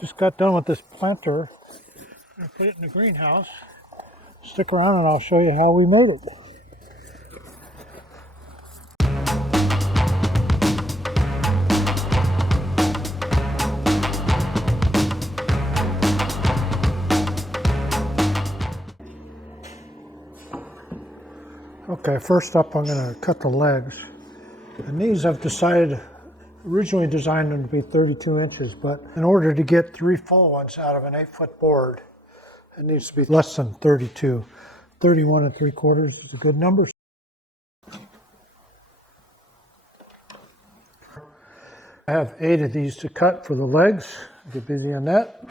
Just got done with this planter. I'm going to put it in the greenhouse. Stick around and I'll show you how we mowed it. Okay, first up I'm going to cut the legs. And these I've decided, originally designed them to be 32 inches, but in order to get 3 full ones out of an 8-foot board, it needs to be less than 32. 31 3/4 is a good number. I have 8 of these to cut for the legs. Get busy on that.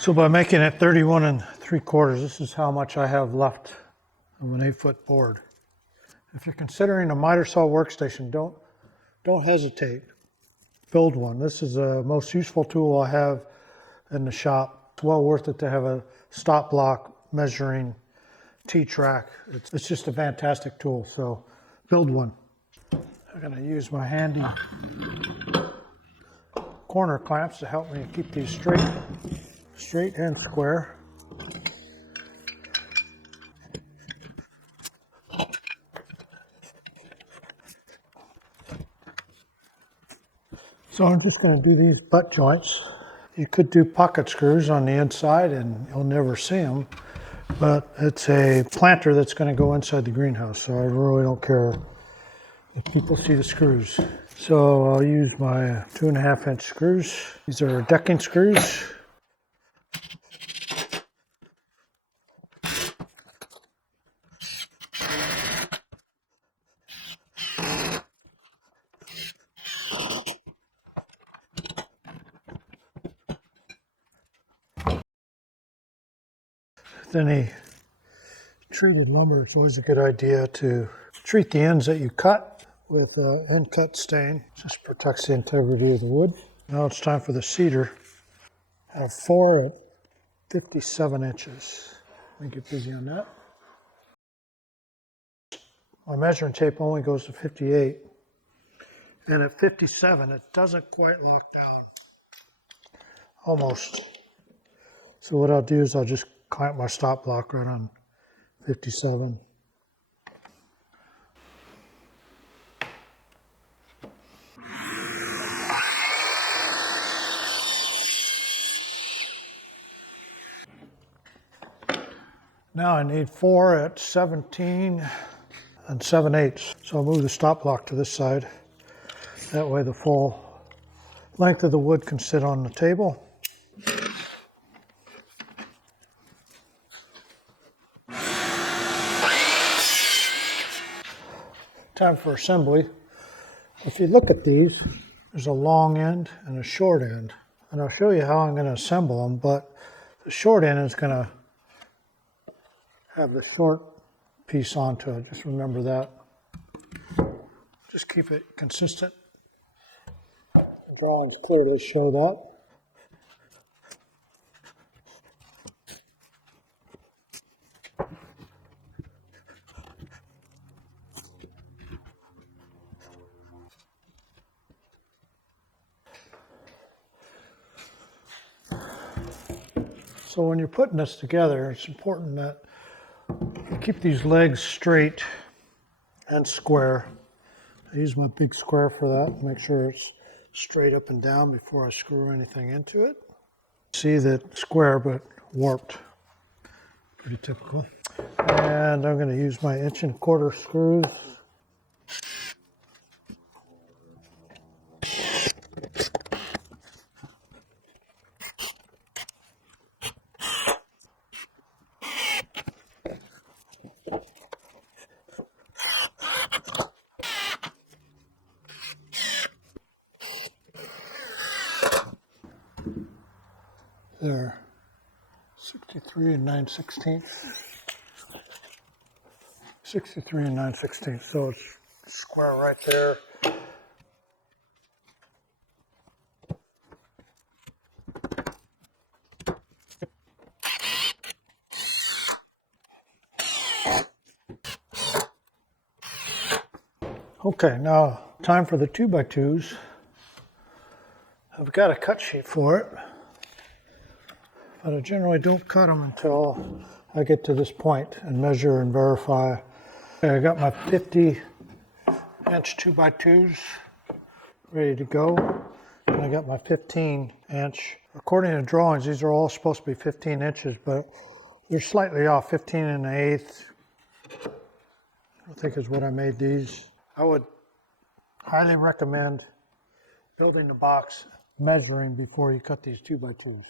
So by making it 31 3/4, this is how much I have left of an 8-foot board. If you're considering a miter saw workstation, don't hesitate. Build one. This is the most useful tool I have in the shop. It's well worth it to have a stop block measuring T-track. It's just a fantastic tool, so build one. I'm going to use my handy corner clamps to help me keep these straight and square. So I'm just going to do these butt joints. You could do pocket screws on the inside and you'll never see them, but it's a planter that's going to go inside the greenhouse, so I really don't care if people see the screws. So I'll use my 2.5-inch screws. These are decking screws. With any treated lumber, it's always a good idea to treat the ends that you cut with end cut stain. Just protects the integrity of the wood. Now it's time for the cedar. I have 4 at 57 inches. Let me get busy on that. My measuring tape only goes to 58. And at 57, it doesn't quite lock down. Almost. So what I'll do is I'll just clamp my stop block right on 57. Now I need 4 at 17 and 7/8. So I'll move the stop block to this side. That way the full length of the wood can sit on the table. Time for assembly. If you look at these, there's a long end and a short end. And I'll show you how I'm going to assemble them, but the short end is going to have the short piece onto it. Just remember that. Just keep it consistent. The drawings clearly show that. So when you're putting this together, it's important that you keep these legs straight and square. I use my big square for that, make sure it's straight up and down before I screw anything into it. See that square but warped. Pretty typical. And I'm going to use my 1.25-inch screws. There, 63 9/16. 63 9/16. So it's square right there. Okay, now time for the 2x2s. I've got a cut sheet for it, but I generally don't cut them until I get to this point and measure and verify. Okay, I got my 50-inch 2x2s ready to go, and I got my 15-inch. According to drawings, these are all supposed to be 15 inches, but they're slightly off, 15 and an eighth, I think is what I made these. I would highly recommend building the box, measuring before you cut these 2x2s. What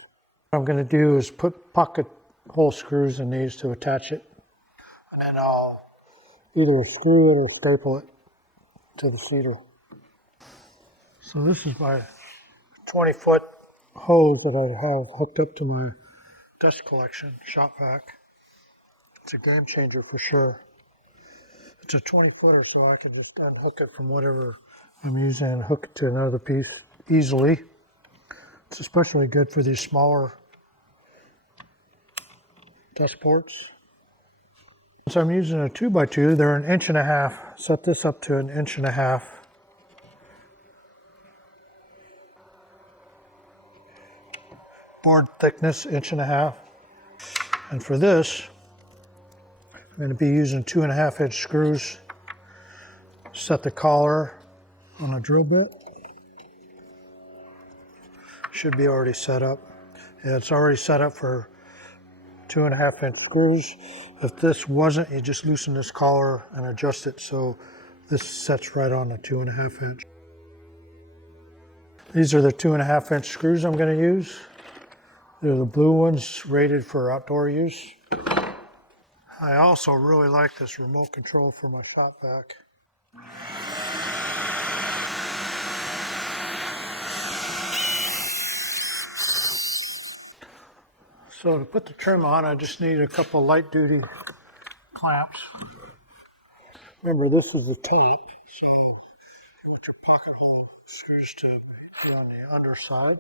I'm going to do is put pocket hole screws in these to attach it, and then I'll either screw it or staple it to the cedar. So this is my 20-foot hose that I have hooked up to my dust collection shop vac. It's a game changer for sure. It's a 20-footer, so I can just unhook it from whatever I'm using and hook it to another piece easily. It's especially good for these smaller dust ports. Since I'm using a 2x2, they're 1.5 inches. Set this up to 1.5 inches. Board thickness, 1.5 inches. And for this, I'm going to be using 2.5-inch screws. Set the collar on a drill bit. Should be already set up. Yeah, it's already set up for 2.5-inch screws. If this wasn't, you just loosen this collar and adjust it so this sets right on the 2.5-inch. These are the 2.5-inch screws I'm going to use. They're the blue ones rated for outdoor use. I also really like this remote control for my shop vac. So to put the trim on, I just need a couple light duty clamps. Remember, this is the top, so you want your pocket hole screws to be on the underside.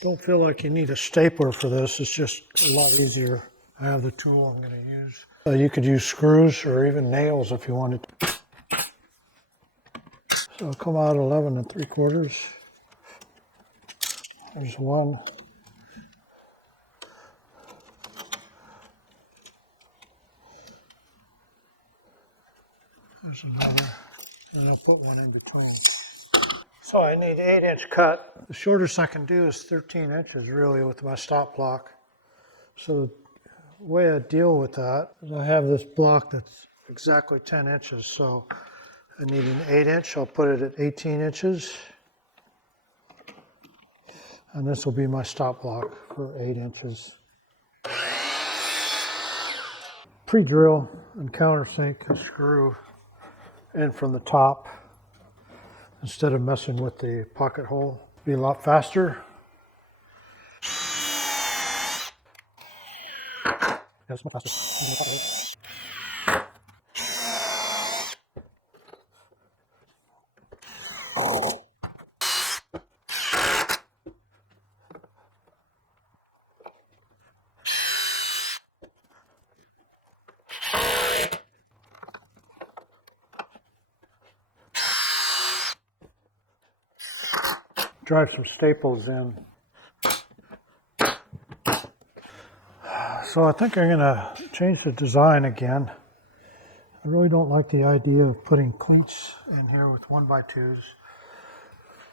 Don't feel like you need a stapler for this. It's just a lot easier. I have the tool I'm going to use. You could use screws or even nails if you wanted to. So I'll come out 11 3/4. There's one. There's another. And I'll put one in between. So I need 8-inch cut. The shortest I can do is 13 inches really with my stop block. So the way I deal with that is I have this block that's exactly 10 inches. So I need an 8-inch. I'll put it at 18 inches. And this will be my stop block for 8 inches. Pre-drill and countersink a screw in from the top instead of messing with the pocket hole. Be a lot faster. That's much faster. Drive some staples in. So I think I'm going to change the design again. I really don't like the idea of putting cleats in here with 1x2s.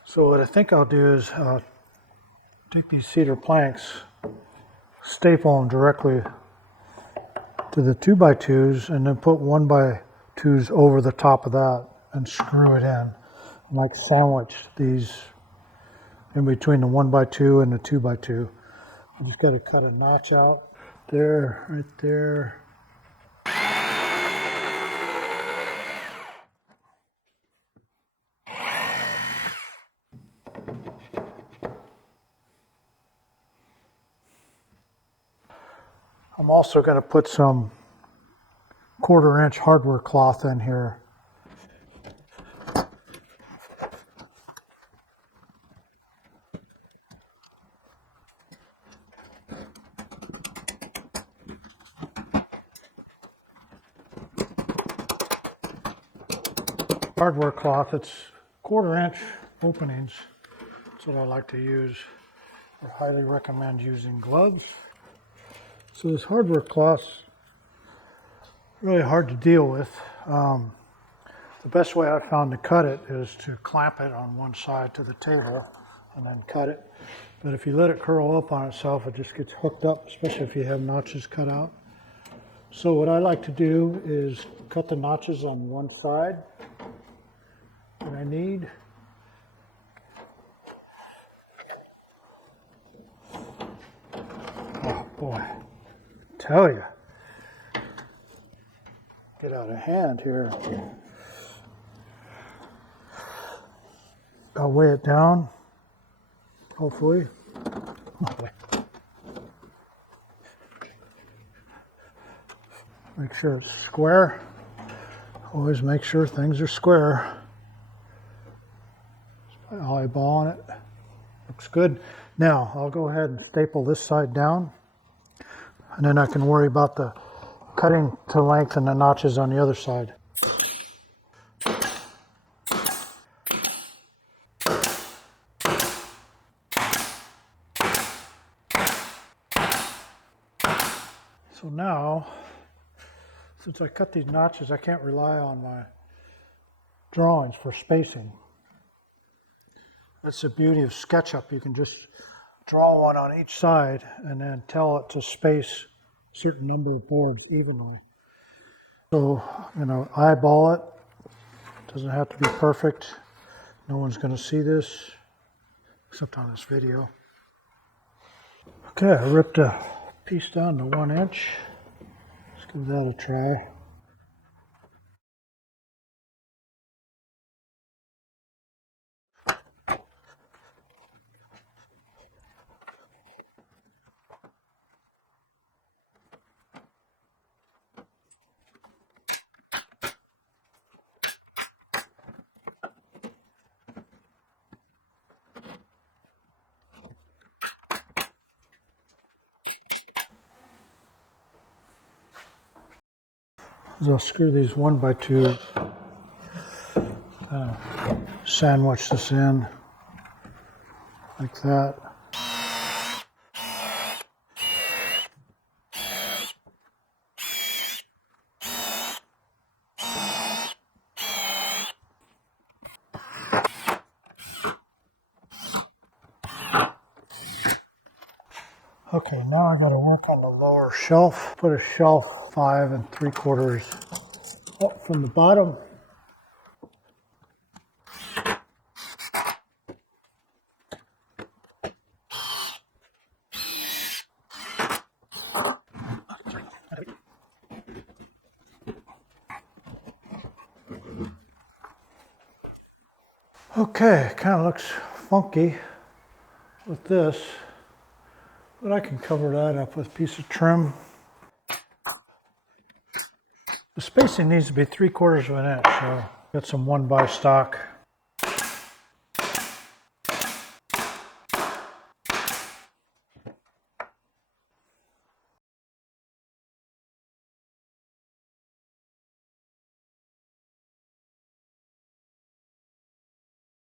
So what I think I'll do is take these cedar planks, staple them directly to the 2x2s, and then put 1x2s over the top of that and screw it in. Like sandwich these in between the 1x2 and the 2x2. I just got to cut a notch out there, right there. I'm also going to put some 1/4 inch hardware cloth in here. Hardware cloth, it's 1/4 inch openings. That's what I like to use. I highly recommend using gloves. So this hardware cloth's really hard to deal with. The best way I found to cut it is to clamp it on one side to the table and then cut it. But if you let it curl up on itself, it just gets hooked up, especially if you have notches cut out. So what I like to do is cut the notches on one side that I need. Oh boy, tell you, get out of hand here. I'll weigh it down, hopefully. Make sure it's square. Always make sure things are square. Eyeballing it. Looks good. Now I'll go ahead and staple this side down, and then I can worry about the cutting to length and the notches on the other side. So now, since I cut these notches, I can't rely on my drawings for spacing. That's the beauty of SketchUp. You can just draw one on each side and then tell it to space a certain number of boards evenly. So, eyeball it. Doesn't have to be perfect. No one's going to see this, except on this video. Okay, I ripped a piece down to 1 inch. Let's give that a try. I'll screw these 1x2, sandwich this in like that. Okay, now I got to work on the lower shelf. Put a shelf 5 3/4 up from the bottom. Okay, kind of looks funky with this, but I can cover that up with a piece of trim. The spacing needs to be 3/4 inch, so got some 1x stock.